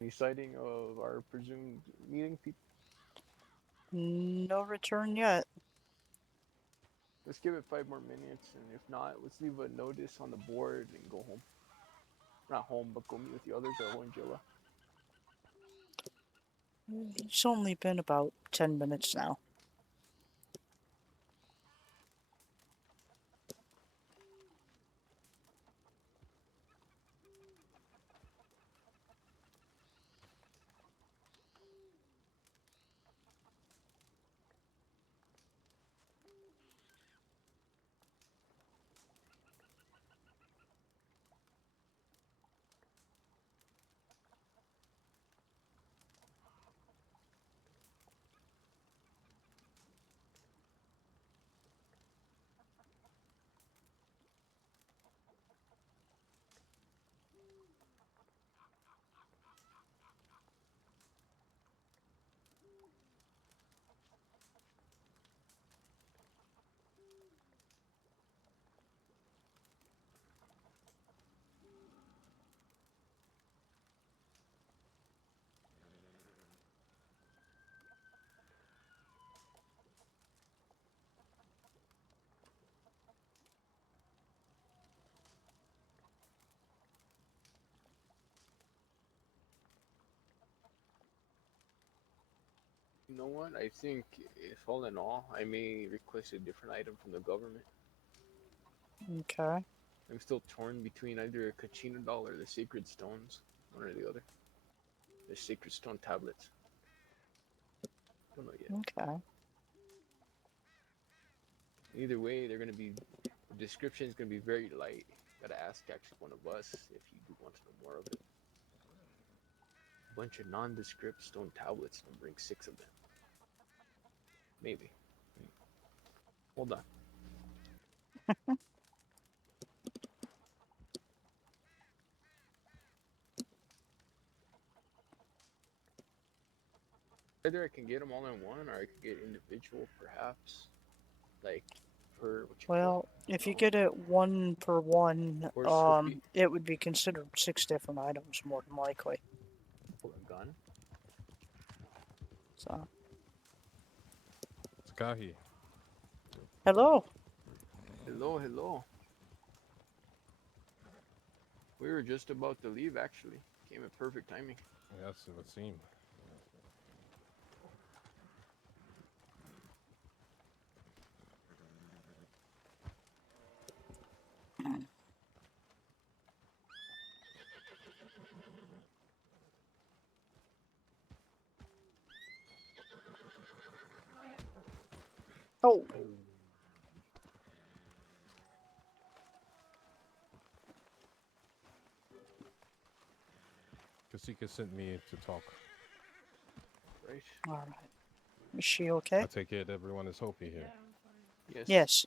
Any sighting of our presumed meeting people? No return yet. Let's give it 5 more minutes, and if not, let's leave a notice on the board and go home. Not home, but go meet with the others at Hoenjilla. It's only been about 10 minutes now. You know what? I think, if all in all, I may request a different item from the government. Okay. I'm still torn between either a Kachina doll or the Sacred Stones, one or the other. The Sacred Stone tablets. Don't know yet. Okay. Either way, they're gonna be. The description is gonna be very light. Gotta ask actually one of us if you do want to know more of it. Bunch of nondescript stone tablets. Don't bring 6 of them. Maybe. Hold on. Either I can get them all in one, or I could get individual, perhaps. Like per what you call Well, if you get it one per one, horse Hopi. it would be considered 6 different items more than likely. Pull a gun. So, Skahi. hello. Hello, hello. We were just about to leave. Actually, came at perfect timing. Yes, it would seem. Oh, Kasika sent me to talk. Right? all right. Is she okay? I take it everyone is Hopi here. Yes. Yes.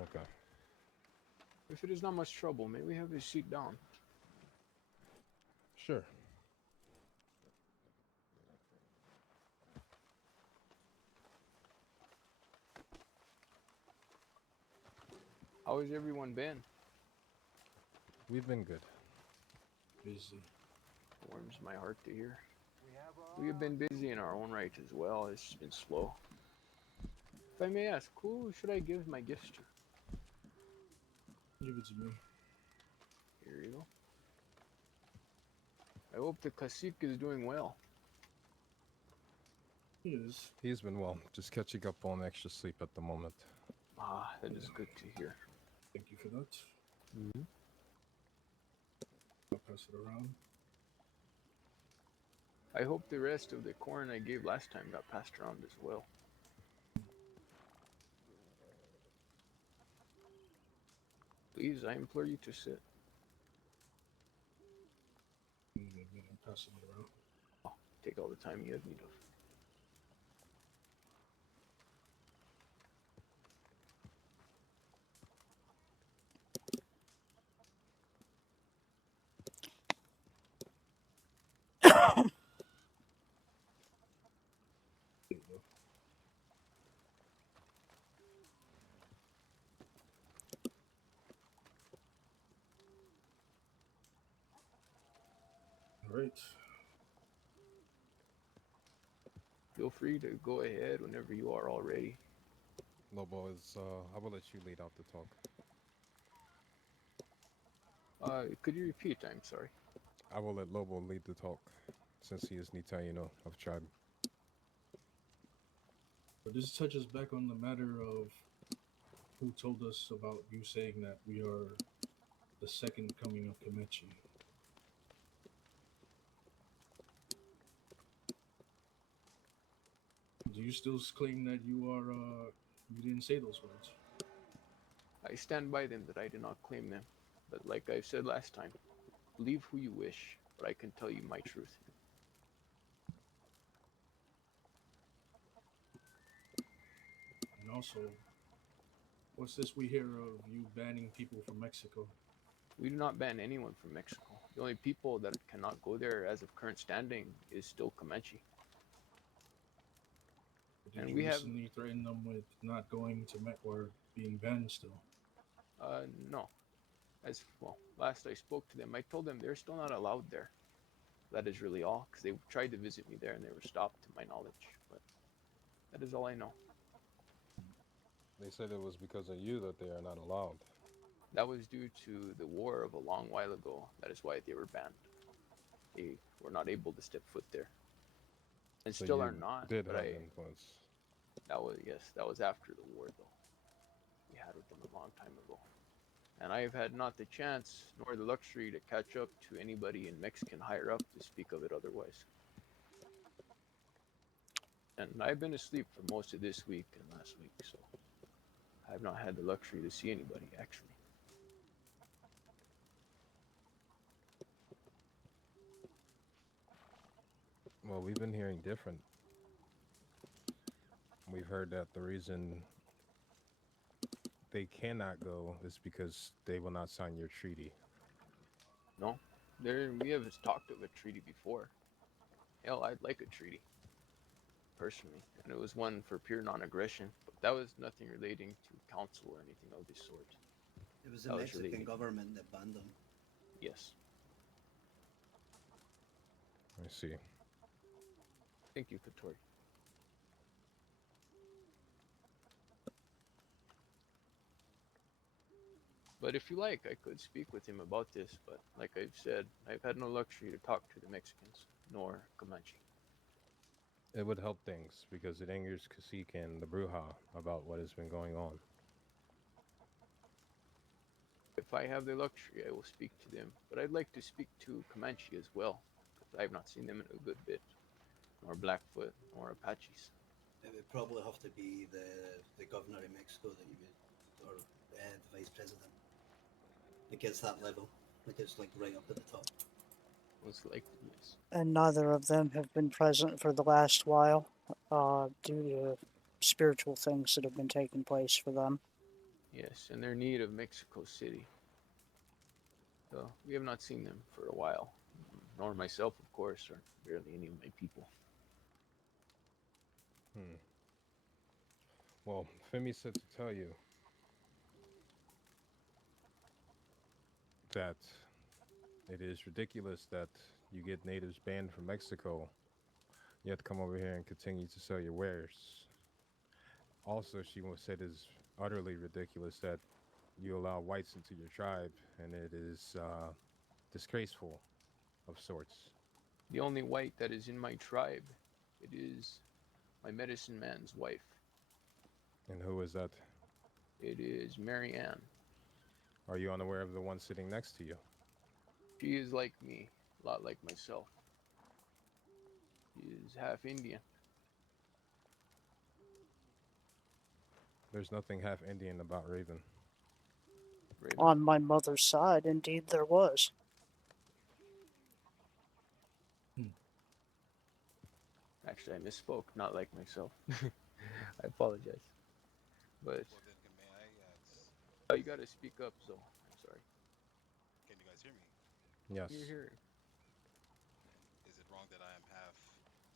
Okay. If it is not much trouble, may we have a seat down? Sure. How has everyone been? We've been good. Busy. Warms my heart to hear. We have been busy in our own right as well. It's been slow. If I may ask, who should I give my gifts to? Give it to me. Here you go. I hope the cacique is doing well. He is. He's been well, just catching up on extra sleep at the moment. Ah, that is good to hear. Thank you for that. Mm-hmm. I'll pass it around. I hope the rest of the corn I gave last time got passed around as well. Please, I implore you to sit. And I'm passing it around. Oh, take all the time you have need of. There you go. All right. Feel free to go ahead whenever you are all ready. Lobo is. I will let you lead out the talk. Could you repeat? I'm sorry. I will let Lobo lead the talk, since he is Nitaino of tribe. But this touches back on the matter of who told us about you saying that we are the second coming of Comanche. Do you still claim that you are, you didn't say those words? I stand by them that I did not claim them. But like I said last time, believe who you wish, but I can tell you my truth. And also, what's this we hear of you banning people from Mexico? We do not ban anyone from Mexico. The only people that cannot go there as of current standing is still Comanche. Did And you we have, recently threaten them with not going to or being banned still? no. As well, last I spoke to them, I told them they're still not allowed there. That is really all, because they tried to visit me there and they were stopped, to my knowledge. But that is all I know. They said it was because of you that they are not allowed. That was due to the war of a long while ago. That is why they were banned. They were not able to step foot there, and So still you are not. did But have influence. that was, yes, that was after the war, though. We had with them a long time ago, and I have had not the chance nor the luxury to catch up to anybody in Mexican higher up to speak of it otherwise. And I've been asleep for most of this week and last week, so I have not had the luxury to see anybody actually. Well, we've been hearing different. We've heard that the reason they cannot go is because they will not sign your treaty. No, we have talked of a treaty before. Hell, I'd like a treaty personally, and it was one for pure non-aggression. But that was nothing relating to council or anything of this sort. It was the That was Mexican relating, government that banned them. yes. I see. Thank you, Katori. But if you like, I could speak with him about this. But like I've said, I've had no luxury to talk to the Mexicans nor Comanche. It would help things because it angers Cacique and the Bruja about what has been going on. If I have the luxury, I will speak to them. But I'd like to speak to Comanche as well, because I have not seen them in a good bit, nor Blackfoot, nor Apaches. It would probably have to be the governor of Mexico that you would, or the vice president. It gets that level. Like it's like right up at the top. Most likely, yes. And neither of them have been present for the last while, due to spiritual things that have been taking place for them. Yes, and their need of Mexico City. So we have not seen them for a while, nor myself, of course, or barely any of my people. Well, Femi said to tell you that it is ridiculous that you get natives banned from Mexico, yet come over here and continue to sell your wares. Also, she said it is utterly ridiculous that you allow whites into your tribe, and it is disgraceful of sorts. The only white that is in my tribe, it is my medicine man's wife. And who is that? It is Mary Ann. Are you unaware of the one sitting next to you? She is like me, a lot like myself. She is half Indian. There's nothing half Indian about Raven. Raven. On my mother's side, indeed, there was. Actually, I misspoke. Not like myself. I apologize. But Well, then, may I ask, you gotta speak up, so I'm sorry. can you guys hear me? Yes. You're here. Is it wrong that I am half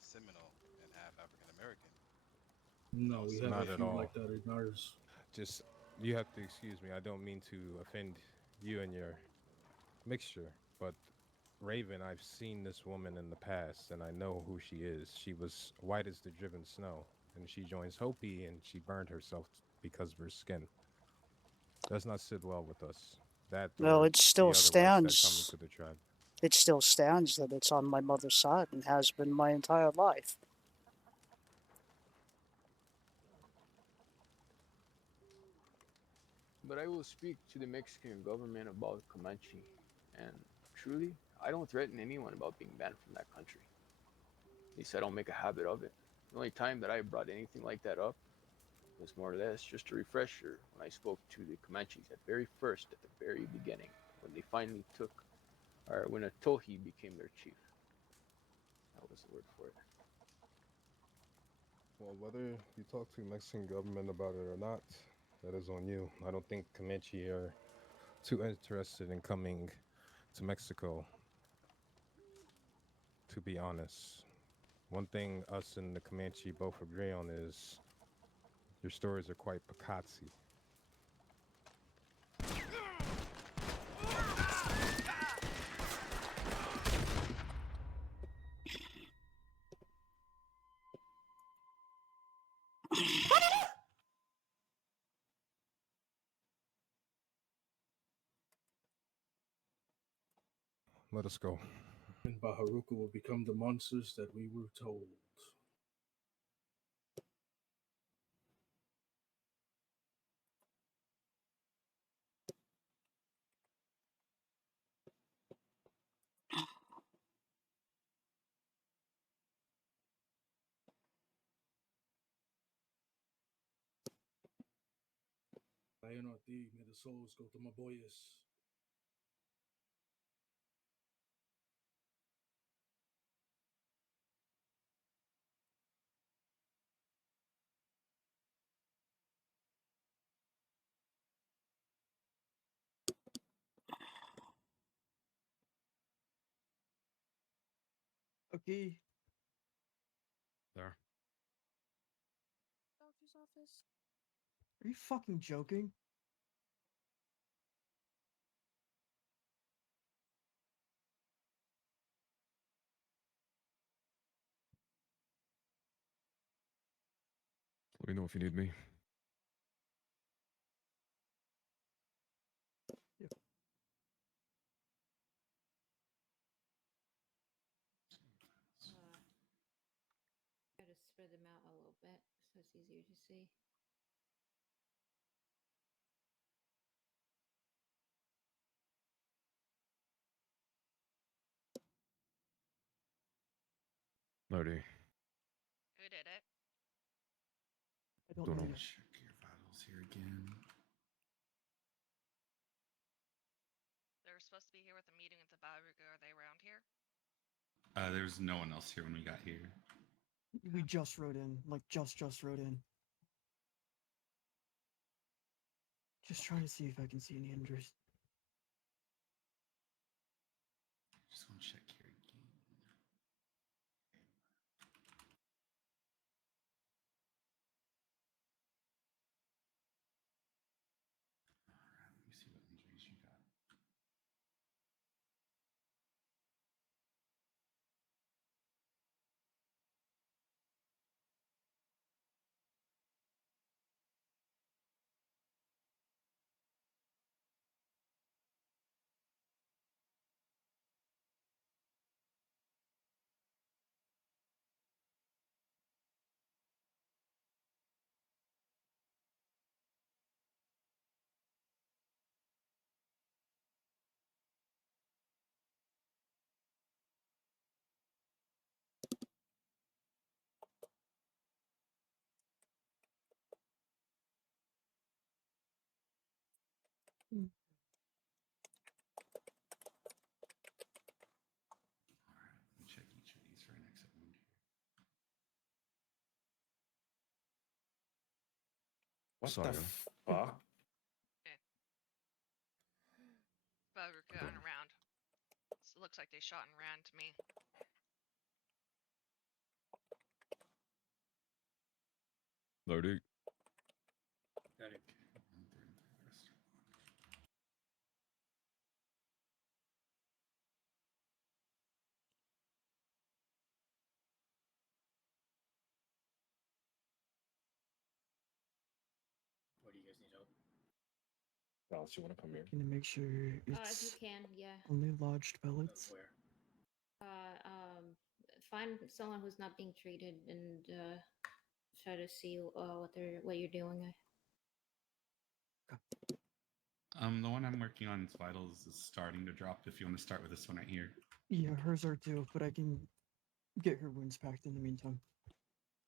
Seminole and half African American? No, we have Not a at few all. like that in ours. Just, you have to excuse me. I don't mean to offend you and your mixture, but Raven, I've seen this woman in the past, and I know who she is. She was white as the driven snow, and she joins Hopi, and she burned herself because of her skin. Does not sit well with us. That Well, or it still the other whites that come stands. into the tribe. It still stands that it's on my mother's side and has been my entire life. But I will speak to the Mexican government about Comanche, and truly, I don't threaten anyone about being banned from that country. At least I don't make a habit of it. The only time that I brought anything like that up was more or less just a refresher when I spoke to the Comanches at the very beginning, when they finally took, or when a Tohi became their chief. That was the word for it. Well, whether you talk to Mexican government about it or not, that is on you. I don't think Comanche are too interested in coming to Mexico, to be honest. One thing us and the Comanche both agree on is your stories are quite Picasso. Let us go. And Bahoruco will become the monsters that we were told. Leonardi, may the souls go to Maboyas. Okay. There. Doctor's office. Are you fucking joking? Let me know if you need me. Yeah. Try to spread them out a little bit so it's easier to see. Lodi, Who did it? I don't don't know know. yet. Check your vitals here again. They were supposed to be here with a meeting at the Bahoruco. Are they around here? There was no one else here when we got here. We just rode in. Like, just rode in. Just trying to see if I can see any injuries. Just want to check here again. All right, let me see what injuries you got. Mm. All right, let me check each of these for an exit wound here. What Sorry, the man. fuck? Okay. Bahoruco Okay. and around. So it looks like they shot and ran to me. Lodi, Got it. Run through and through the restaurant. Alice, you want to come here? Can you make sure If you it's can, yeah. only lodged pellets? Where? Find someone who's not being treated and try to see what you're doing. The one I'm working on, its vitals, is starting to drop. If you want to start with this one right here. Yeah, hers are too, but I can get her wounds packed in the meantime.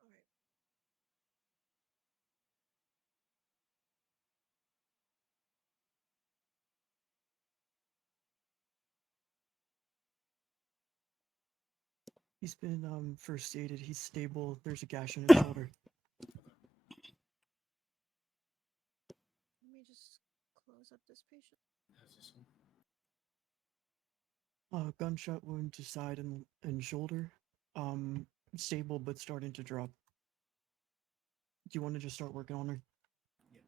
Alright. He's been first aided. He's stable. There's a gash in his shoulder. Let me just close up this patient. How's this one? Gunshot wound to side and shoulder. Stable but starting to drop. Do you want to just start working on her? Yep.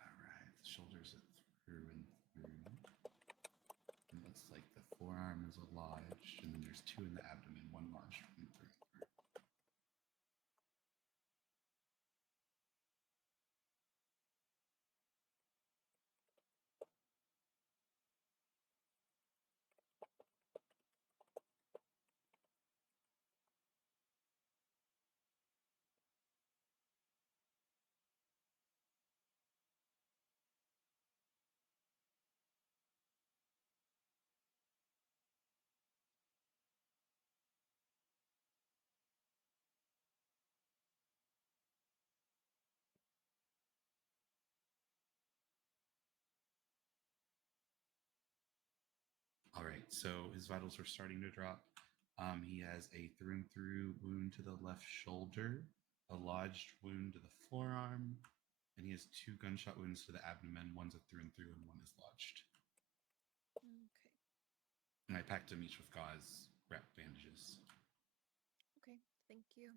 All right, the shoulders are through and through. It looks like the forearm is lodged, and then there's two in the abdomen, one lodged from through and through. All right, so his vitals are starting to drop. He has a through and through wound to the left shoulder, a lodged wound to the forearm, and he has two gunshot wounds to the abdomen. One's a through and through, and one is lodged. Okay. And I packed him each with gauze, wrap bandages. Okay. Thank you.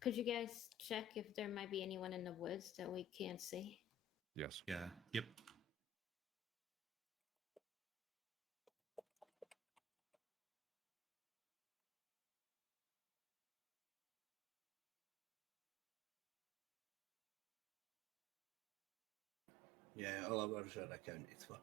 Could you guys check if there might be anyone in the woods that we can't see? Yes. Yeah. Yep. Yeah, all hours are accounted for.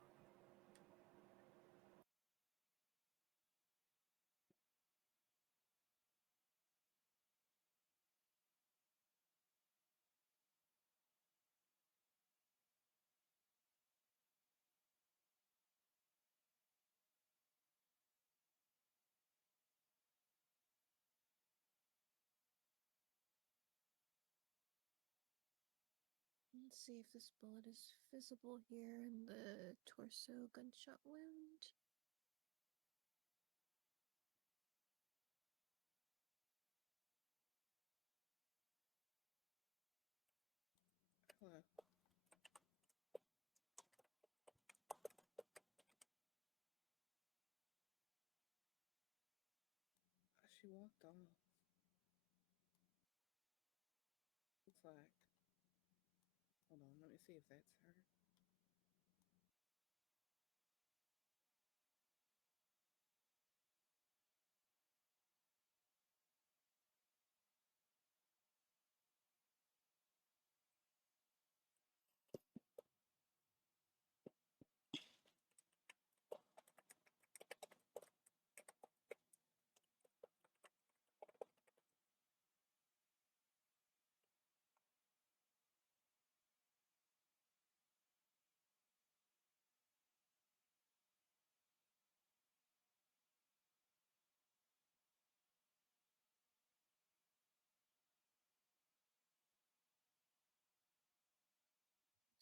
Let's see if this bullet is visible here in the torso gunshot wound. Hello. She walked off. Looks like. Hold on, let me see if that's her.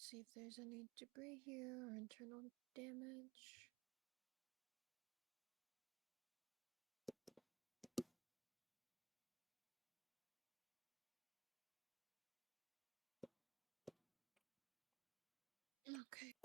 See if there's any debris here or internal damage. Okay.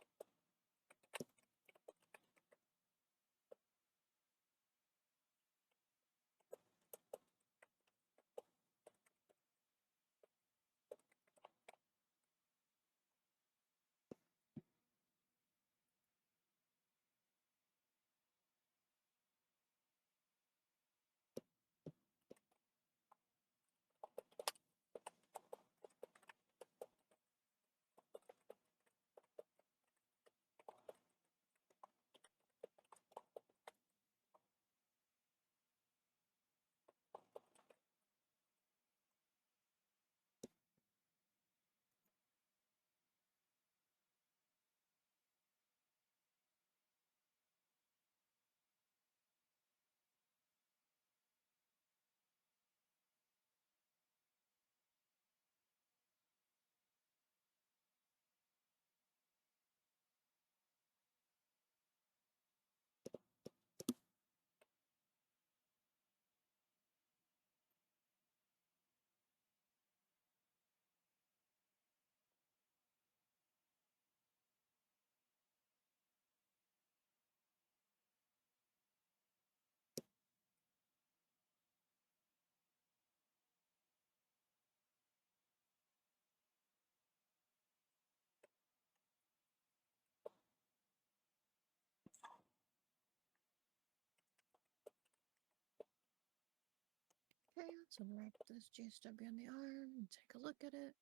Okay, let's unwrap this GSW on the arm and take a look at it.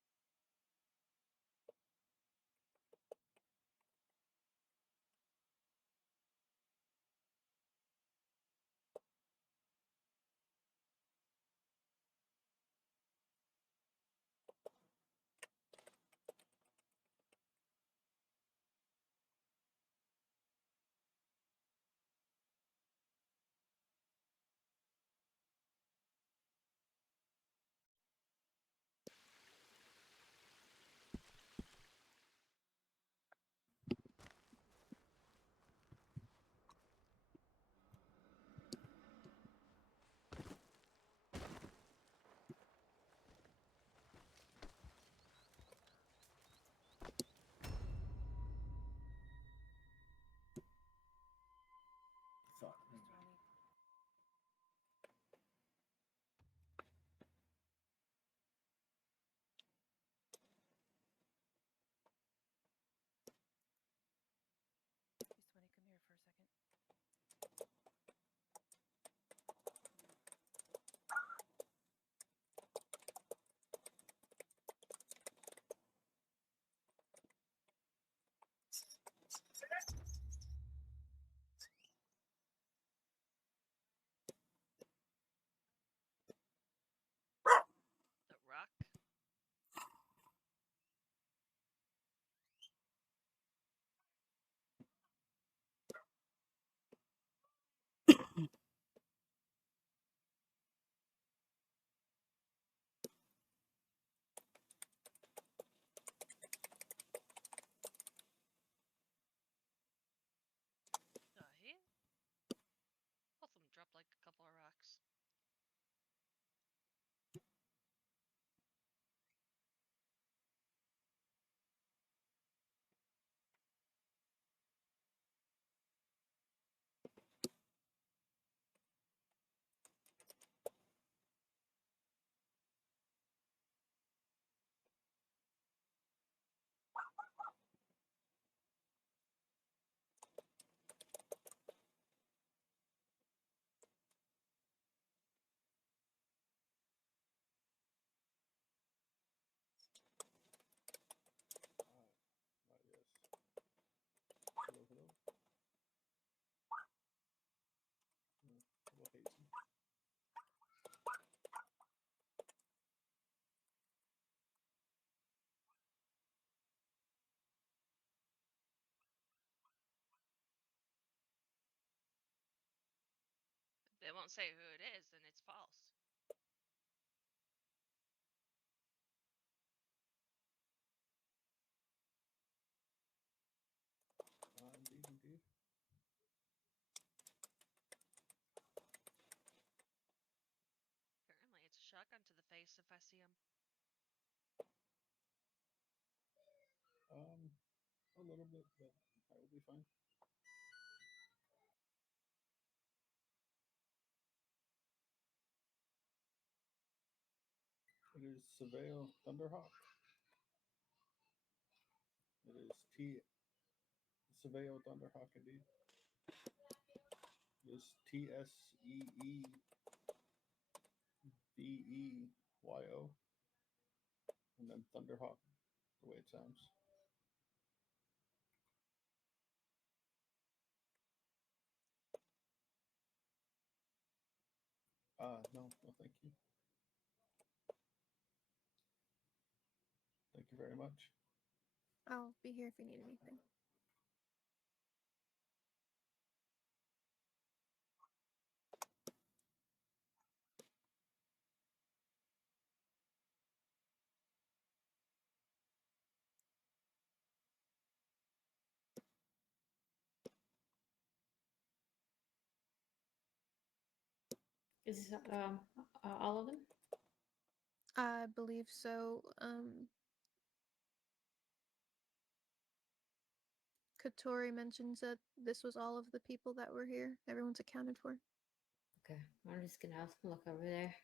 Fuck. Come here for a second. The rock? The hell? Both of them dropped like a couple of rocks. Hello, hello. Hello, Hazy. They won't say who it is, and it's false. place if I see him? A little bit, but I will be fine. It is Surveil Thunderhawk. It is Surveil Thunderhawk indeed. It is Tseveyo, and then Thunderhawk, the way it sounds. No, no, thank you. Thank you very much. I'll be here if you need anything. Is all of them? I believe so. Katori mentions that this was all of the people that were here. Everyone's accounted for. Okay, I'm just gonna have to look over there.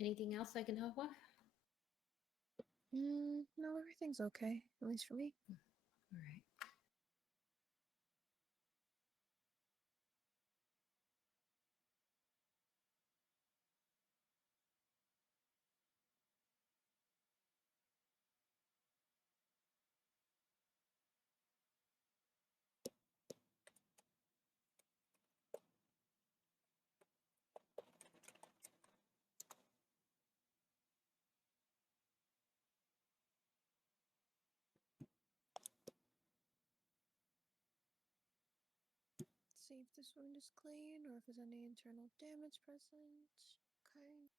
Anything else I can help with? No, everything's okay. At least for me. All right. See if this wound is clean or if there's any internal damage present. Okay.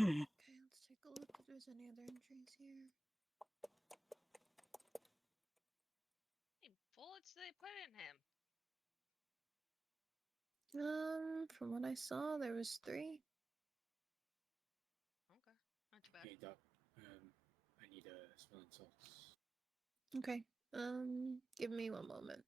Okay, let's take a look if there's any other injuries here. How many bullets did they put in him? From what I saw, there was 3. Okay, not too bad. Hey, Doc. I need smelling salts. Okay. Give me one moment.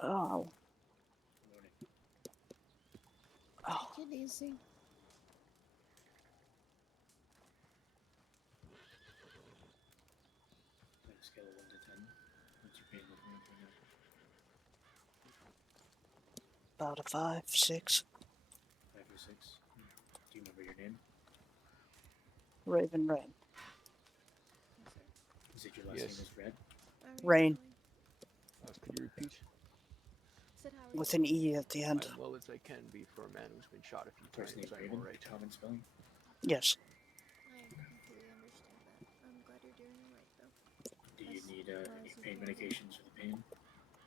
Oh. Good morning. Oh. Take it easy. On a scale of 1 to 10, what's your pain looking like right now? About a 5, 6. 5 or 6? Do you remember your name? Raven Rain. Okay. You said your last name Yes. is Red? How are you Rain. doing? Could you repeat? Said how are With you an doing? E at the end. I'm well as I can be for a man who's been shot a few First times. name's I'm Raven? all right. Common spelling? Yes. I completely understand that. I'm glad you're doing alright though. Do you As need well any as you pain can be. medications for the pain?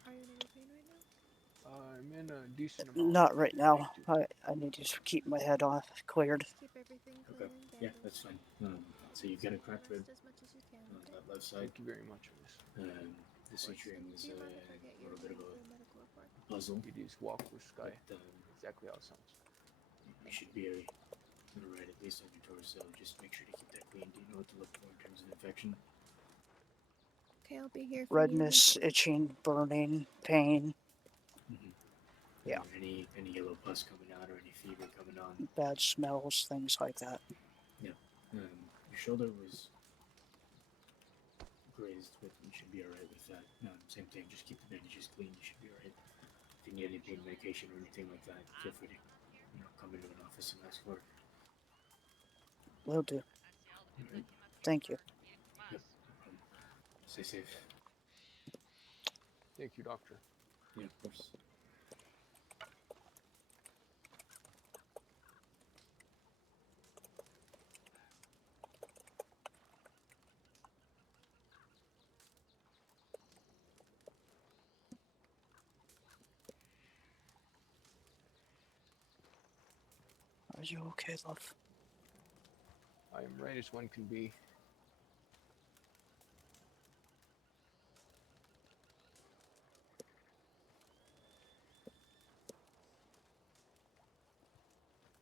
Are you in any pain right now? I'm in a decent amount. Not right now. Thank you. I need to keep my head off cleared. Just keep everything clean Okay. and Yeah, bandaged. that's fine. So you've got a cracked rib Rest as much as you can, on okay? that left side. Thank you very much, miss. The Of course. suturing And was do a you mind if I get your little bit of name for a the medical report? puzzle, It is walk with sky. but Exactly how it sounds. you should be alright, at least on your torso. Just make sure to keep that clean. Do you know what to look for in terms of infection? Okay, I'll be here for Redness, itching, burning, pain. Mm-hmm. Yeah. Any yellow pus coming out or any fever coming on? Bad smells, things like that. Yeah. Your shoulder was grazed, but you should be alright with that. Same thing, just keep the bandages clean. You should be alright. you need any pain medication or anything like that, feel free to come into an office and ask for it. Will do. I see all the people that came up here Thank you. for eating from Yep, us. no problem. Stay safe. Thank you, doctor. Yeah, of course. Are you okay, love? I am right as one can be.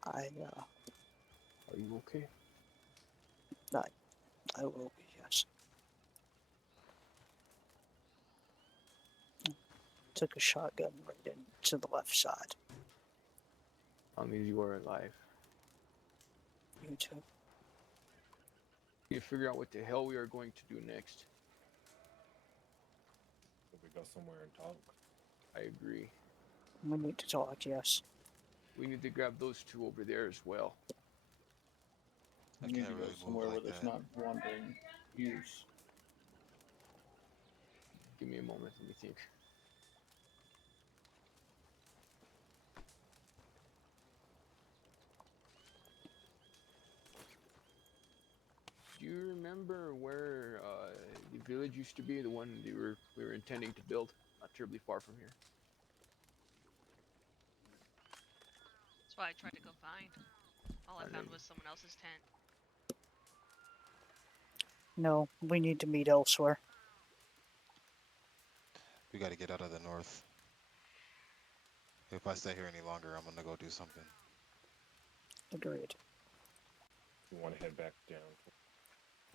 I Are you okay? I will be, yes. Took a shotgun right into the left side. As long as you are alive. You too. We need to figure out what the hell we are going to do next. So we go somewhere and talk. I agree. We need to talk, yes. We need to grab those two over there as well. I We need can't to go really move somewhere where like there's that. not wandering ears. Give me a moment, let me think. Do you remember where the village used to be? The one we were intending to build, not terribly far from here. That's why I tried to go find. All I And found then was someone else's tent. No, we need to meet elsewhere. We got to get out of the north. If I stay here any longer, I'm gonna go do something. Agreed. We want to head back down.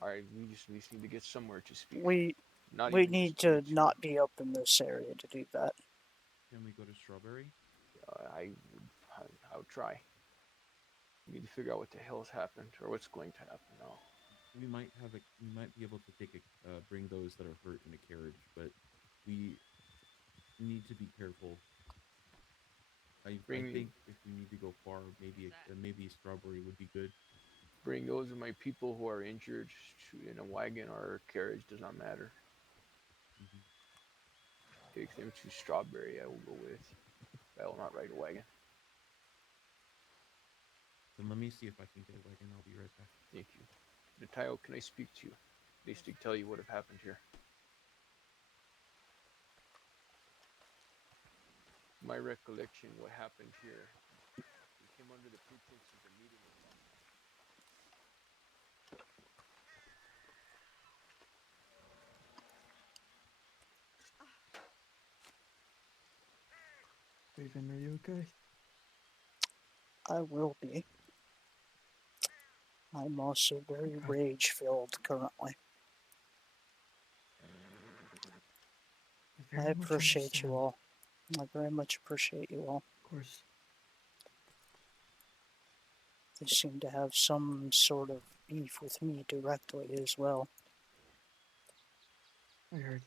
all right, we just need to get somewhere to speak. We Not we even need just to you two. not be up in this area to do that. Can we go to Strawberry? I would try. We need to figure out what the hell's happened or what's going to happen now. We might be able to bring those that are hurt in a carriage, but we need to be careful. I Bring think if we need to go far, maybe Strawberry would be good. bring those of my people who are injured in a wagon or a carriage, does not matter. Mhm. Take them to Strawberry, I will go with. I will not ride a wagon. Then let me see if I can get a wagon. I'll be right back. Thank you. Natayo, can I speak to you? At least to tell you what have happened here. My recollection, what happened here, we came under the pretense of a meeting with them. Raven, are you okay? I will be. I'm also very Okay. rage-filled currently. I I very much appreciate you understand. all. I very much appreciate you all. Of course. They seem to have some sort of beef with me directly as well. I heard.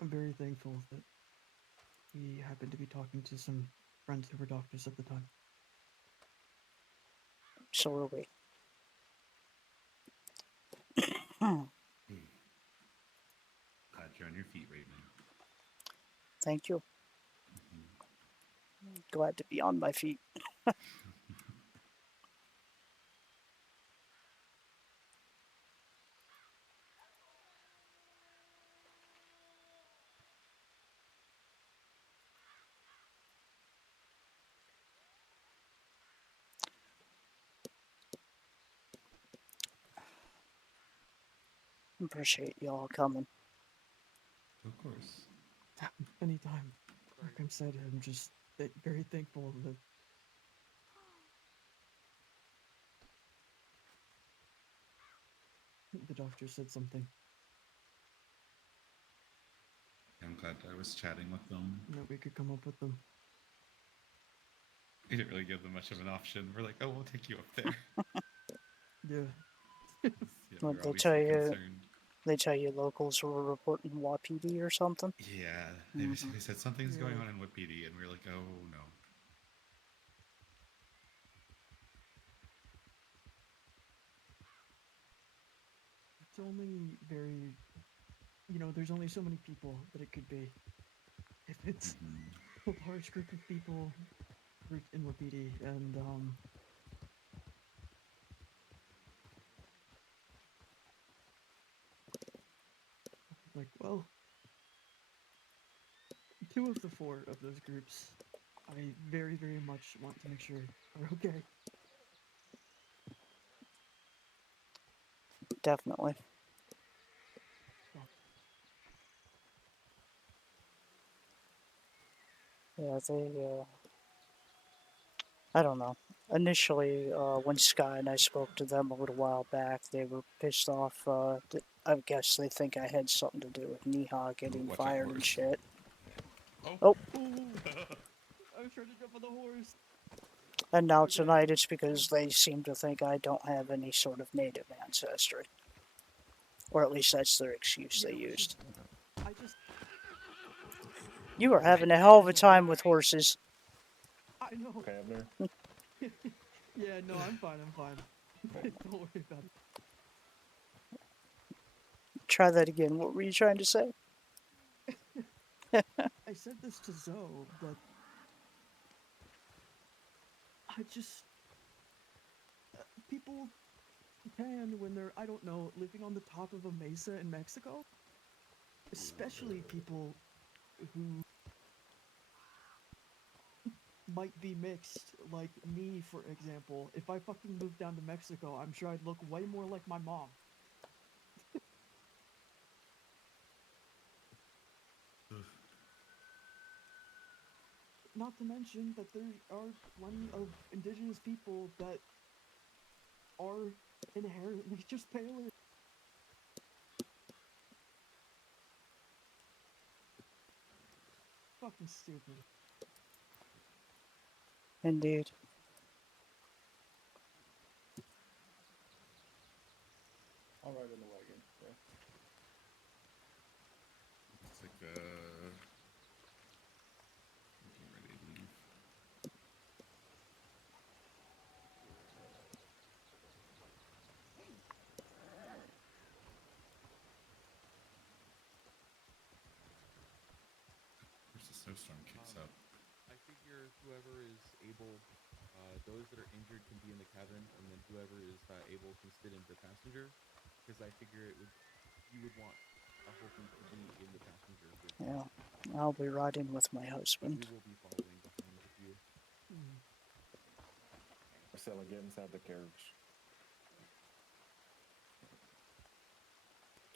I'm very thankful that we happened to be talking to some friends who were doctors at the time. So are we. Glad you're on your feet, Raven. Thank you. Mhm. Glad to be on my feet. Appreciate y'all coming. Of course. Anytime. Like I said, I'm just very thankful that the doctor said something. I'm glad I was chatting with them. And that we could come up with them. We didn't really give them much of an option. We're like, oh, we'll take you up there. Yeah. Yeah, we Well, were they'll tell obviously you, concerned. They tell you locals were reporting WAPD or something? Yeah, they Mhm. basically said something's going Yeah. on in Wapiti, and we were like, oh no. It's only very, there's only so many people that it could be. If it's a large group of people grouped in Wapiti, and like, well, two of the four of those groups, I very, very much want to make sure are okay. Definitely. Yeah, I don't know. Initially, when Sky and I spoke to them a little while back, they were pissed off. I guess they think I had something to do with Niha getting watch out, fired and horse. shit. Oh. Oh, I was trying to jump on the horse. and now Okay. tonight it's because they seem to think I don't have any sort of native ancestry. Or at least that's their excuse they used. I just. You are having a hell of a time with horses. I know. Okay, Abner. Yeah, no, I'm fine. I'm fine. Don't worry about it. Try that again. What were you trying to say? I said this to Zoe that I just people can when they're, I don't know, living on the top of a mesa in Mexico, especially people who might be mixed, like me, for example. If I fucking moved down to Mexico, I'm sure I'd look way more like my mom. Not to mention that there are plenty of indigenous people that are inherently just paler. Fucking stupid. Indeed. I'll ride in the wagon. Yeah. It's like, getting ready to leave. Where's the snowstorm kicks up? I figure whoever is able, those that are injured can be in the cabin, and then whoever is able can sit in the passenger, because I figure you would want a Hopi to be in the passenger with you. Yeah. I'll be riding with my But husband. we will be following behind with you. Marcella, get inside the carriage.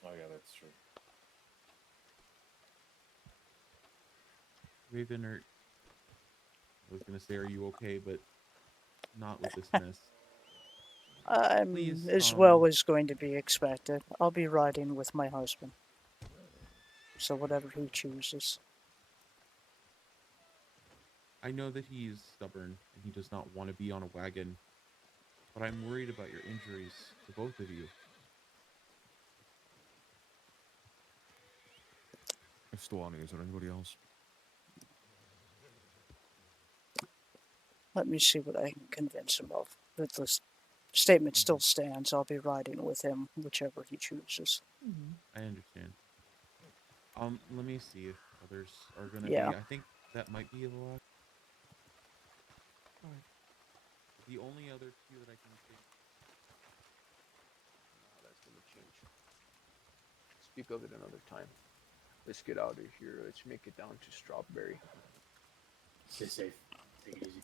Oh yeah, that's true. Raven, I was gonna say, are you okay? But not with this mess. I'm Please, as well as going to be expected. I'll be riding with my husband. So whatever he chooses. I know that he's stubborn and he does not want to be on a wagon, but I'm worried about your injuries to both of you. Stwani, is there anybody else? Let me see what I can convince him of. But the statement still stands. I'll be riding with him, whichever he chooses. I understand. Let me see if others are gonna Yeah. be. I think that might be the last. Alright. The only other two that I can think. That's gonna change. Speak of it another time. Let's get out of here. Let's make it down to Strawberry. Stay safe. Take it easy.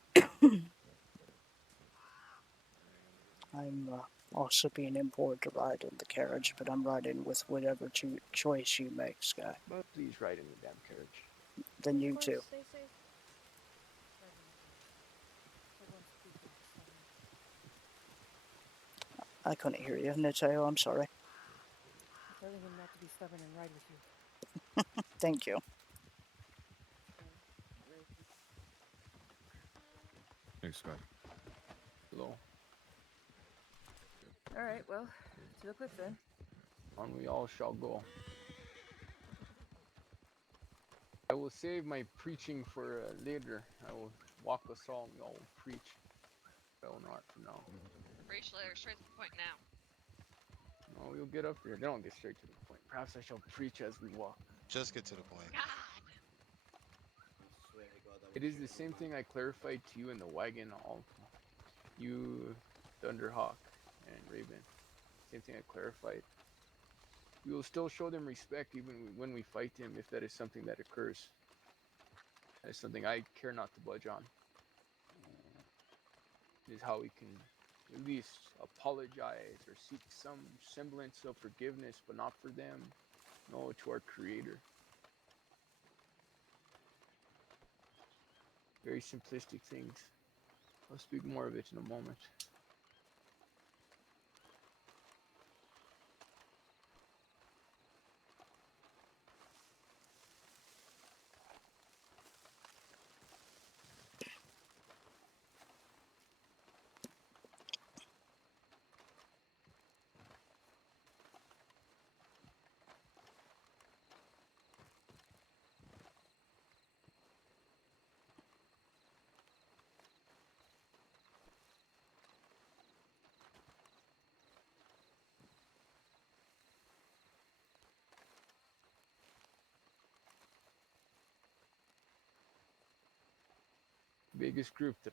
I'm also being implored to ride in the carriage, but I'm riding with whatever choice you make, Sky. Please ride in the damn carriage. Then Of you course, too. stay safe. Ride in the carriage. Everyone's speaking stubborn. I couldn't hear you, Natayo. I'm sorry. I'm telling him not to be stubborn and ride with you. Thank you. Hey, Sky. Hello. Alright, well, to the cliff then. On we all shall go. I will save my preaching for later. I will walk us all and we all will preach. I will not for now. Rachel, straight to the point now. No, we'll get up there. They don't get straight to the point. Perhaps I shall preach as we walk. Just get to the point. God. I swear to God, I It will is shoot the him, same man. thing I clarified to you in the wagon, all you, Thunderhawk, and Raven. Same thing I clarified. We will still show them respect even when we fight them, if that is something that occurs. That is something I care not to budge on. It is how we can at least apologize or seek some semblance of forgiveness, but not for them. No, to our Creator. Very simplistic things. I'll speak more of it in a moment. Biggest group that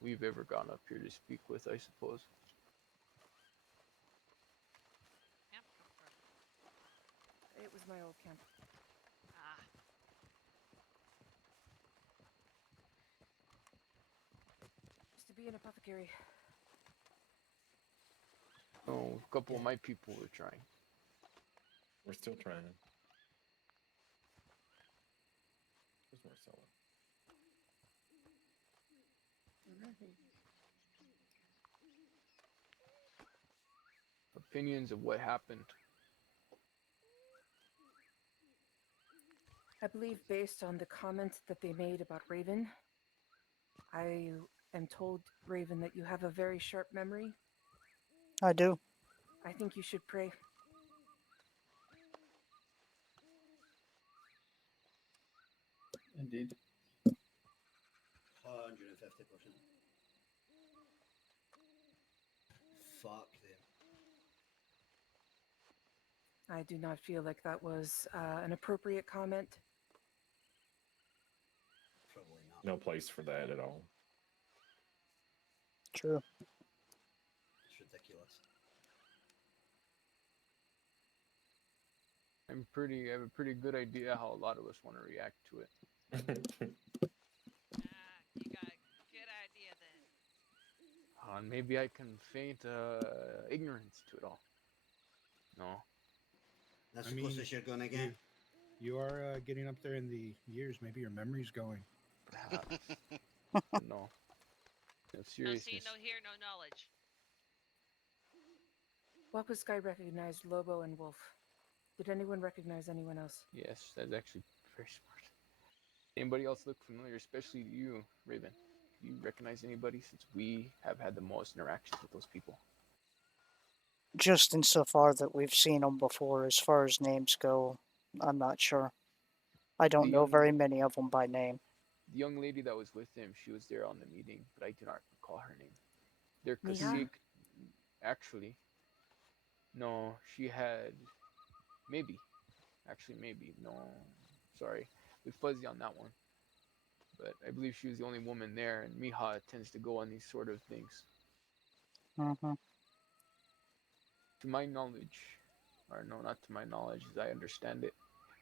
we've ever gone up here to speak with, I suppose. Camp come from? It was my old camp. Ah. Used to be an apothecary. Oh, a couple of my people were trying. We're still trying. Where's Marcella? Opinions of what happened. I believe, based on the comment that they made about Raven, I am told, Raven, that you have a very sharp memory. I do. I think you should pray. Indeed. 150%. Fuck them. I do not feel like that was an appropriate comment. Probably not. No place for that at all. True. It's ridiculous. I have a pretty good idea how a lot of us want to react to it. You got a good idea then. Maybe I can feign ignorance to it all. No. That's the closest you're gonna get. You are getting up there in the years. Maybe your memory's going. Perhaps. No. No No seriousness. see, no hear, no knowledge. Wakuskai recognized Lobo and Wolf. Did anyone recognize anyone else? Yes, that's actually very smart. Anybody else look familiar, especially you, Raven? Do you recognize anybody since we have had the most interactions with those people? Just insofar that we've seen them before, as far as names go, I'm not sure. I don't know very many of them by name. The young lady that was with him, she was there on the meeting, but I do not recall her name. Their Miha? cacique, actually, no, she had, maybe, no, sorry, we fuzzy on that one. But I believe she was the only woman there, and Miha tends to go on these sort of things. Mm-hmm. To my knowledge, or no, not to my knowledge, as I understand it,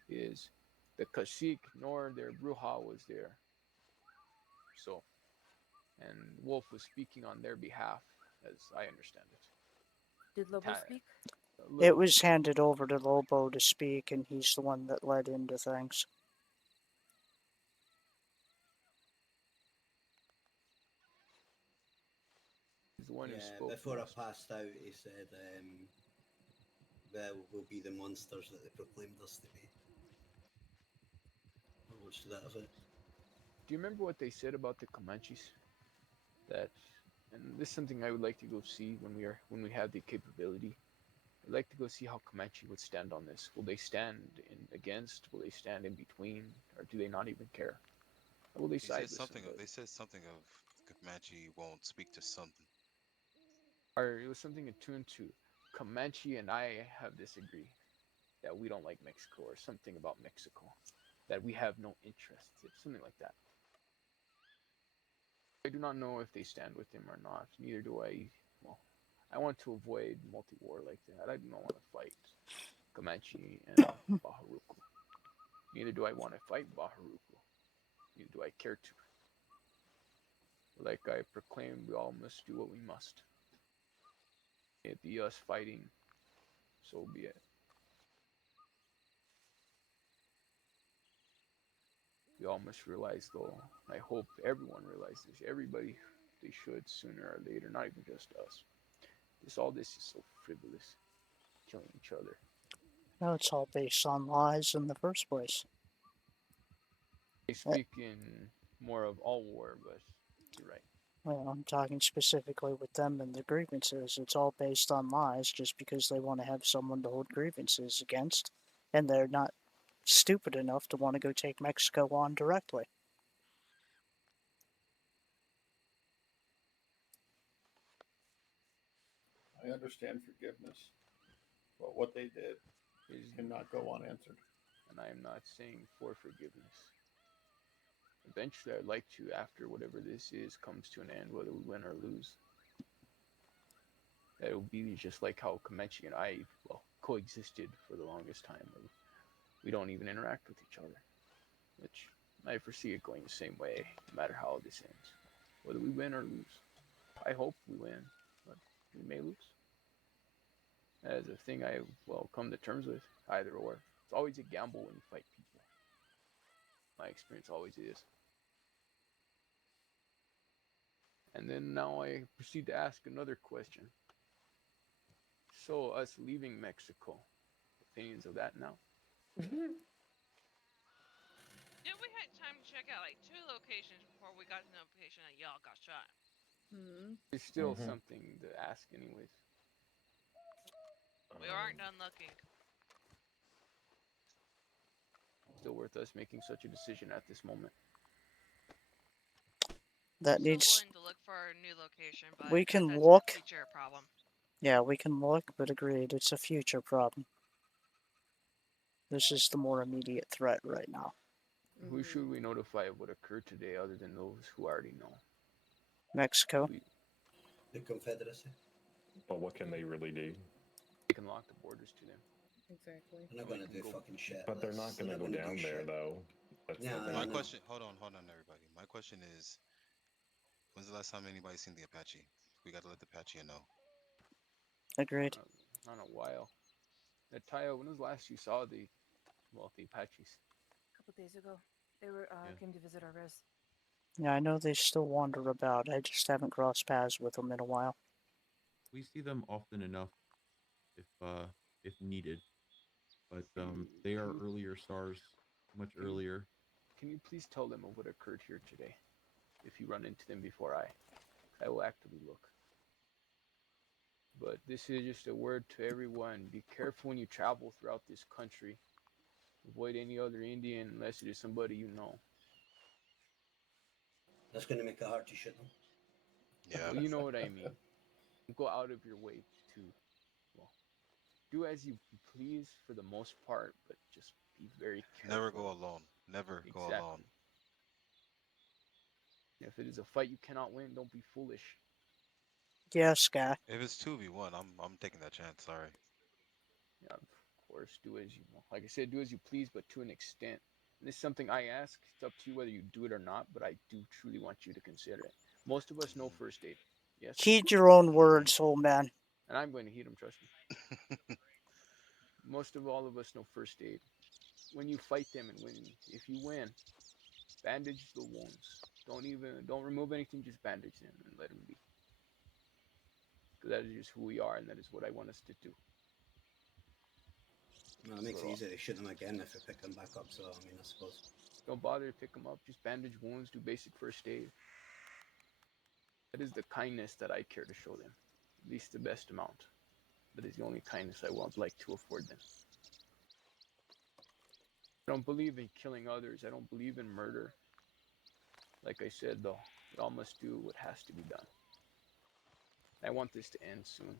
is the cacique nor their bruja was there. So, and Wolf was speaking on their behalf, as I understand it. Did Lobo speak? It was handed over to Lobo to speak, and he's the one that led into things. He's the one who Yeah, spoke before most. I passed out, he said, "There will be the monsters that they proclaimed us to be." I watched that of it. Do you remember what they said about the Comanches? That, and this is something I would like to go see when we have the capability. I'd like to go see how Comanche would stand on this. Will they stand in against? Will they stand in between? Or do they not even care? Or will they He said side with something of. somebody? They said something of Comanche won't speak to something. Or it was something attuned to Comanche and I have disagreed that we don't like Mexico or something about Mexico. That we have no interest. Something like that. I do not know if they stand with him or not. Neither do I. Well, I want to avoid multi-war like that. I do not want to fight Comanche and Bahoruco. Neither do I want to fight Bahoruco. Neither do I care to. Like I proclaimed, we all must do what we must. It be us fighting, so be it. We all must realize, though, I hope everyone realizes, everybody, they should sooner or later, not even just us. All this is so frivolous, killing each other. No, it's all based on lies in the first place. I speak in more of all war, but you're right. Well, I'm talking specifically with them and the grievances. It's all based on lies just because they want to have someone to hold grievances against, and they're not stupid enough to want to go take Mexico on directly. I understand forgiveness, but what they did cannot go unanswered. And I am not saying for forgiveness. Eventually, I'd like to, after whatever this is comes to an end, whether we win or lose, that it will be just like how Comanche and I, well, coexisted for the longest time. We don't even interact with each other, which I foresee it going the same way, no matter how this ends, whether we win or lose. I hope we win, but we may lose. That is a thing I, well, come to terms with, either or. It's always a gamble when you fight people. My experience always is. And then now I proceed to ask another question. So, us leaving Mexico, opinions of that now? Yeah, we had time to check out like 2 locations before we got the notification that y'all got shot. It's still something to ask, anyways. We aren't done looking. Still worth us making such a decision at this moment. That I'm needs. still willing to look for a new location, but We can that's look. a future problem. Yeah, we can look, but agreed, it's a future problem. This is the more immediate threat right now. Who should we notify of what occurred today other than those who already know? Mexico. The Confederacy. But what can they really do? They can lock the borders to them. Exactly. They're not going to do fucking shit. But they're not going to go down there, though. That's No, the thing. My question, hold on, everybody. My question is, when's the last time anybody seen the Apache? We got to let the Apache know. Agreed. Not in a while. Tayo, when was the last you saw the Apaches? A couple days ago, they were came to visit our res. Yeah, I know they still wander about. I just haven't crossed paths with them in a while. We see them often enough if needed. But they are earlier stars, much earlier. Can you please tell them of what occurred here today? If you run into them before I will actively look. But this is just a word to everyone. Be careful when you travel throughout this country. Avoid any other Indian unless it is somebody you know. That's going to make it hard to shoot them. Yeah. Well, you know what I mean. Go out of your way to, well, do as you please for the most part, but just be very careful. Never go alone. Never go alone. If it is a fight you cannot win, don't be foolish. Yes, guy. If it's 2v1, I'm taking that chance. Sorry. Yeah, of course, do as you want. Like I said, do as you please, but to an extent. And this is something I ask. It's up to you whether you do it or not, but I do truly want you to consider it. Most of us know first aid. Yes. Heed your own words, old man. And I'm going to heed them, trust me. Most of all of us know first aid. When you fight them and if you win, bandage the wounds. Don't remove anything, just bandage them and let them be. Because that is just who we are, and that is what I want us to do. Well, it makes it easier to shoot them again if we pick them back up, so, I mean, I suppose. Don't bother to pick them up, just bandage wounds, do basic first aid. That is the kindness that I care to show them, at least the best amount. That is the only kindness I would like to afford them. I don't believe in killing others. I don't believe in murder. Like I said, though, we all must do what has to be done. I want this to end soon.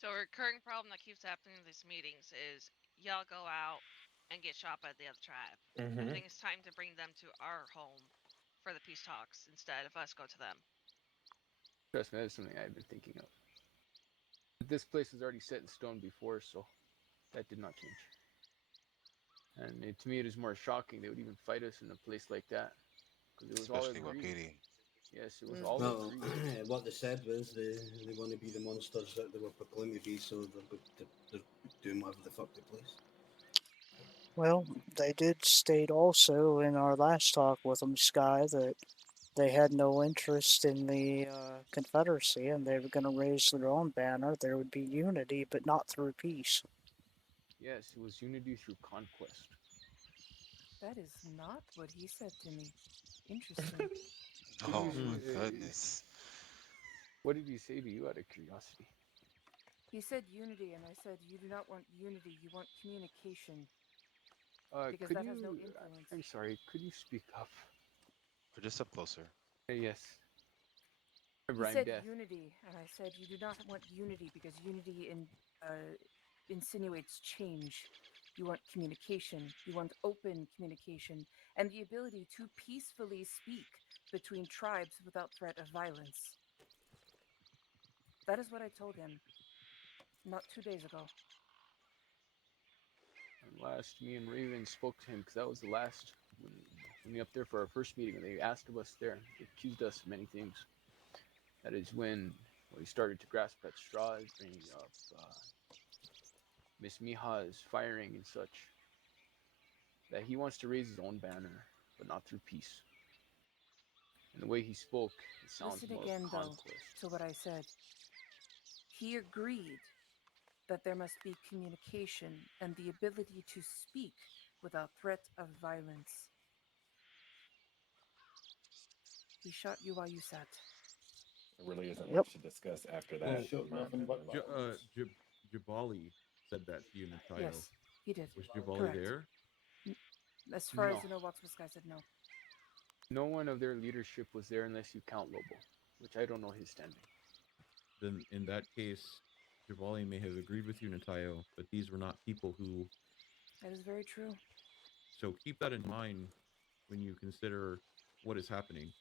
So a recurring problem that keeps happening in these meetings is y'all go out and get shot by the other tribe. I think it's time to bring them to our home for the peace talks instead of us go to them. Trust me, that's something I've been thinking of. But this place was already set in stone before, so that did not change. And to me, it is more shocking they would even fight us in a place like that, because it was all Especially agreed. Wapiti. Yes, it was all Well, agreed. what they said was they want to be the monsters that they were proclaimed to be, so they're doing whatever the fuck they please. Well, they did state also in our last talk with them, Sky, that they had no interest in the Confederacy and they were going to raise their own banner. There would be unity, but not through peace. Yes, it was unity through conquest. That is not what he said to me. Interesting. Oh my goodness. What did he say to you out of curiosity? He said unity, and I said, you do not want unity, you want communication. Because Could that has no you? influence. I'm sorry. Could you speak up? Or just up closer. Yes. He Remember, I'm said deaf. unity, and I said, you do not want unity because unity insinuates change. You want communication, you want open communication, and the ability to peacefully speak between tribes without threat of violence. That is what I told him not 2 days ago. And last, me and Raven spoke to him because that was the last when we up there for our first meeting. And they asked of us there. They accused us of many things. That is when we started to grasp at straws, bringing up Miss Miha's firing and such. That he wants to raise his own banner, but not through peace. And the way he spoke, it sounds Listen more of again, though, conquest. to what I said. He agreed that there must be communication and the ability to speak without threat of violence. He shot you while you sat. There really isn't Yep. much to discuss after that. Well, in my opinion. Jabali said that to you, Natayo. Yes, he did. Was Jabali Correct. there? As far No. as I know, Watsup said no. No one of their leadership was there unless you count Lobo, which I don't know his standing. Then in that case, Jabali may have agreed with you, Natayo, but these were not people who. That is very true. So keep that in mind when you consider what is happening.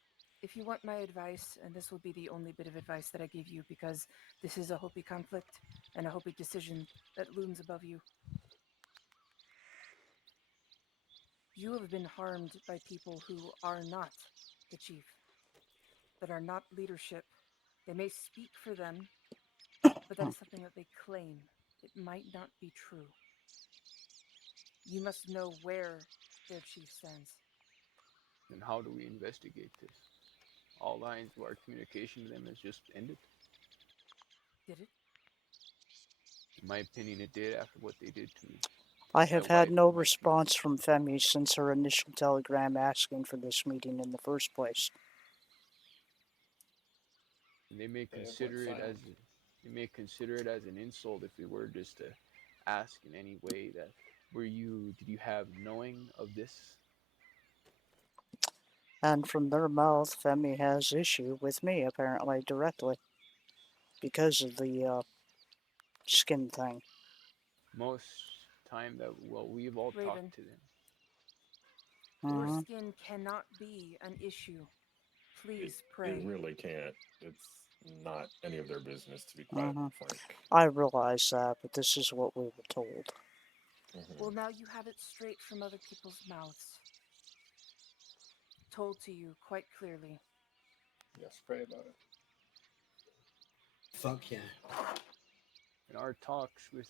If you want my advice, and this will be the only bit of advice that I give you because this is a Hopi conflict and a Hopi decision that looms above you. You have been harmed by people who are not the chief, that are not leadership. They may speak for them, but that is something that they claim. It might not be true. You must know where their chief stands. And how do we investigate this? All lines of our communication to them has just ended. Did it? In my opinion, it did after what they did to me. I My have had wife no and my kids. response from Femi since her initial telegram asking for this meeting in the first place. And they may They have consider went it as silent. they may consider it as an insult if we were just to ask in any way that did you have knowing of this? And from their mouth, Femi has issue with me, apparently, directly. Because of the skin thing. Most time that we've all Raven, talked to them. your Mm-hmm. skin cannot be an issue. Please It pray. really can't. It's not any of their business, to be quite Mm-hmm. frank. I realize that, but this is what we were told. Well, now you have it straight from other people's mouths. Told to you quite clearly. Yes, pray about it. Fuck yeah. In our talks with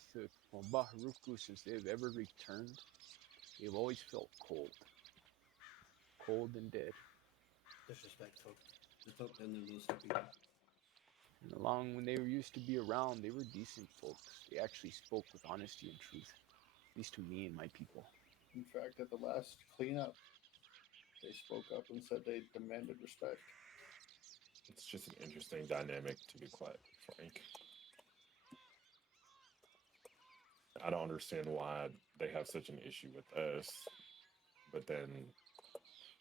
Bahoruco, since they've ever returned, they've always felt cold. Cold and dead. Disrespectful. They talk down to those people. And along when they were used to be around, they were decent folks. They actually spoke with honesty and truth. At least to me and my people. In fact, at the last cleanup, they spoke up and said they demanded respect. It's just an interesting dynamic, to be quite frank. I don't understand why they have such an issue with us, but then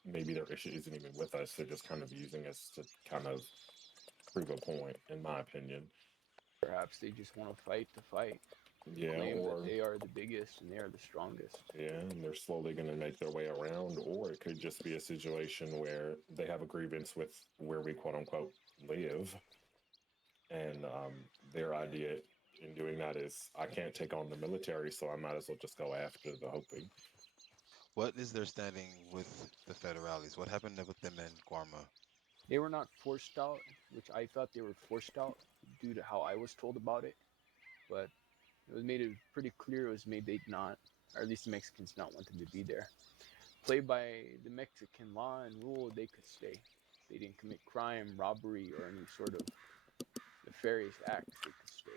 maybe their issue isn't even with us. They're just kind of using us to kind of prove a point, in my opinion. Perhaps they just want to fight the fight. They Yeah, claim or that they are the biggest and they are the strongest. yeah, and they're slowly going to make their way around, or it could just be a situation where they have a grievance with where we quote unquote live, and their idea in doing that is I can't take on the military, so I might as well just go after the Hopi. What is their standing with the federales? What happened with them in Guarma? They were not forced out, which I thought they were forced out due to how I was told about it. But it was made it pretty clear it was made they'd not, or at least the Mexicans not want them to be there. Play by the Mexican law and rule, they could stay. They didn't commit crime, robbery, or any sort of nefarious acts, they could stay.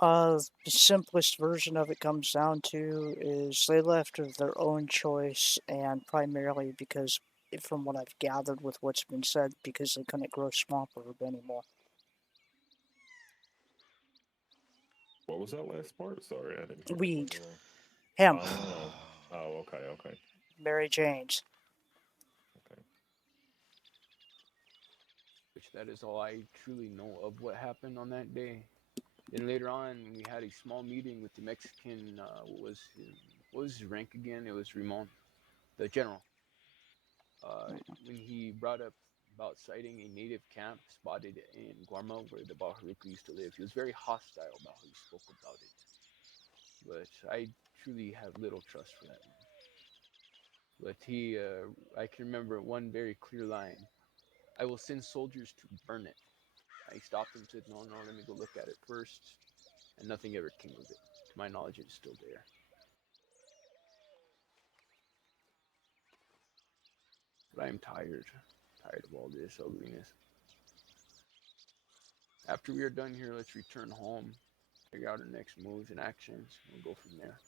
The simplest version of it comes down to is they left of their own choice, and primarily because, from what I've gathered with what's been said, because they couldn't grow swamp herb anymore. What was that last part? Sorry, I didn't hear Weed. quite well. Hemp. Oh, okay, okay. Mary Jane's. Which that is all I truly know of what happened on that day. Then later on, we had a small meeting with the Mexican. What was his rank again? It was Ramon, the general. When he brought up about citing a native camp spotted in Guarma where the Bahoruco used to live, he was very hostile about how he spoke about it. But I truly have little trust for that man. But I can remember one very clear line: "I will send soldiers to burn it." I stopped him, said, "No, no, let me go look at it first," and nothing ever came of it. To my knowledge, it is still there. But I am tired of all this ugliness. After we are done here, let's return home, figure out our next moves and actions, and we'll go from there.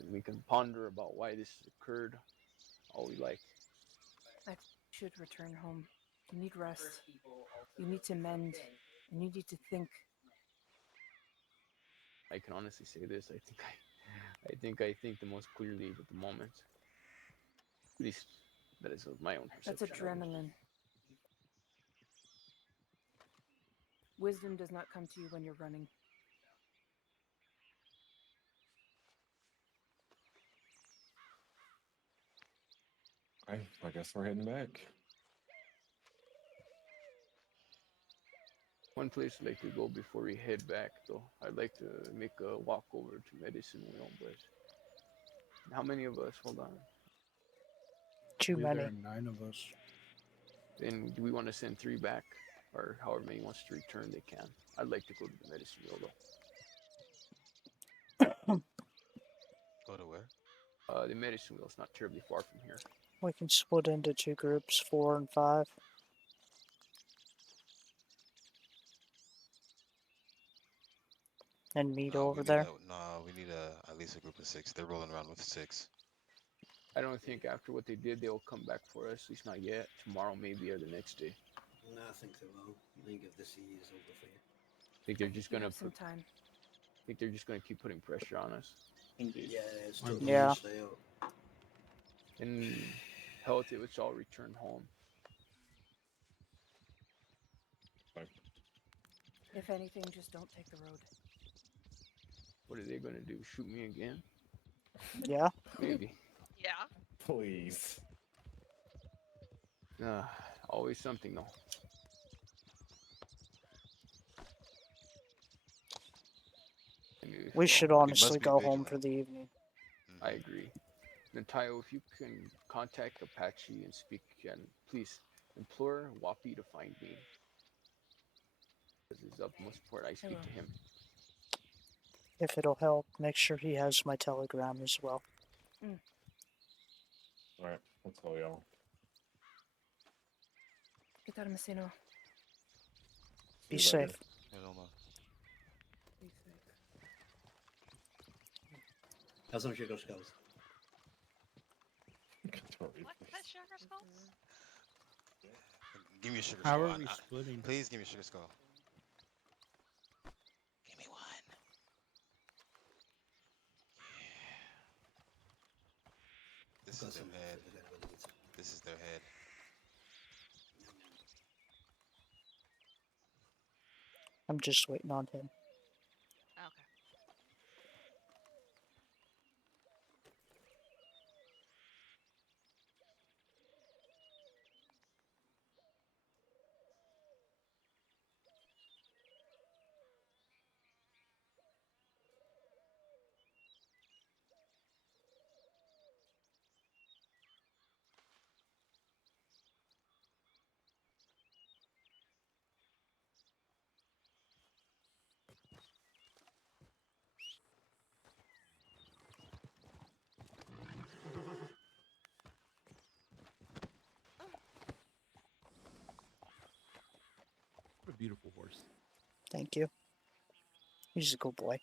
And we can ponder about why this has occurred, all we like. I should return home. You need rest. You need to mend. And you need to think. I can honestly say this. I think the most clearly at the moment. At least that is my own That's perception. adrenaline. Wisdom does not come to you when you're running. I guess we're heading back. One place I'd like to go before we head back, though. I'd like to make a walk over to Medicine Wheel, but how many of us? Hold on. Too many. There are 9 of us. Then do we want to send 3 back? Or however many wants to return, they can. I'd like to go to the Medicine Wheel, though. Go to where? The Medicine Wheel is not terribly far from here. We can split into 2 groups, 4 and 5. And meet over there. We need at least a group of 6. They're rolling around with 6. I don't think after what they did, they'll come back for us. At least not yet. Tomorrow, maybe, or the next day. No, I think they will. I think if the sea is over for you. Think they're just gonna some time. Think they're just gonna keep putting pressure on us. Indeed. Yeah, it's totally yeah. And health, it was all return home. If anything, just don't take the road. What are they gonna do? Shoot me again? Yeah. Maybe. Yeah. Please. Always something though. We should honestly go home for the evening. I agree. Natayo, if you can contact Apache and speak, and please implore Wapi to find me. This is of most important. I speak to him. If it'll help, make sure he has my telegram as well. Alright, let's go, y'all. Get out of Messino. Be safe. Be safe. How's some sugar skulls? What? That's sugar skulls? Give me a sugar How skull. are we splitting? Please give me a sugar skull. Give me one. This I've got is their some more head. food if anybody needs it. This is their head. I'm just waiting on him. Okay. What a beautiful horse. Thank you. He's a good boy.